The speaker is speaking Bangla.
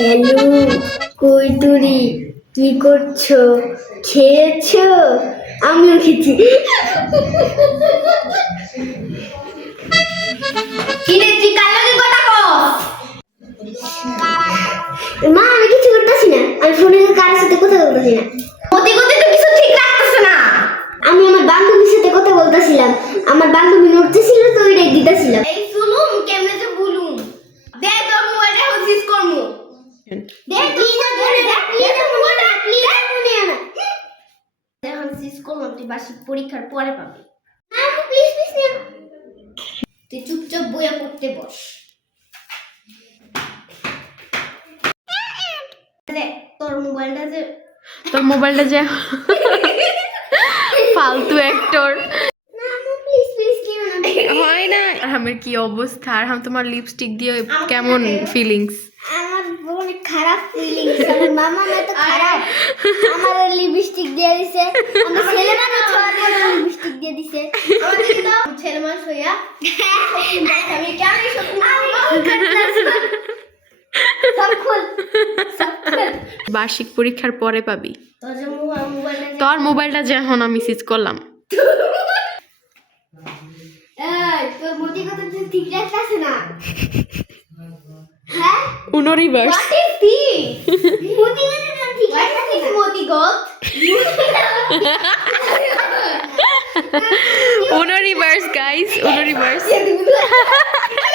হ্যালো কৈতুরি কি করছ? খেয়েছো? আমিও খেয়েছি। কিনে তুই কার কথা মা, আমি কিছু করতেছি না। আমি ফোনে কার সাথে কথা বলতেছি না গতি গতি তো কিছু ঠিক রাখতেছে না আমি আমার বান্ধবীর সাথে কথা বলতেছিলাম আমার বান্ধবী নড়তেছিল তো ওইটাই দিতেছিলাম এই শুনুম কেমনে যে বলুম দে তোর মোবাইলটা এখন সিজ করমু দেখ প্লিজ না দেখ প্লিজ মোবাইলটা প্লিজ মনে না পরীক্ষার পরে তুই চুপচাপ বইয়া পড়তে বস তোর মোবাইলটা যে তোর মোবাইলটা যে ফালতু অ্যাক্টর হয় না আমার কি অবস্থা আর তোমার লিপস্টিক দিয়ে কেমন ফিলিংস অনেক খারাপ ফিলিংস আমার মামা না তো খারাপ। আমার লিপস্টিক দিয়ে দিছে। আমার ছেলে মানুষ লিপস্টিক দিয়ে দিছে। তো ছেলে মানুষ হইয়া। আমি কেন এসব সব খুল সব খুল। বার্ষিক পরীক্ষার পরে পাবি। তোর মোবাইলটা যে তোর মোবাইলটা যে এখন আমি সিজ করলাম। তোর মোটি কথা ঠিক না। Huh? Uno reverse. What is this? Moti What is this Moti gold? Uno reverse, guys. Uno reverse.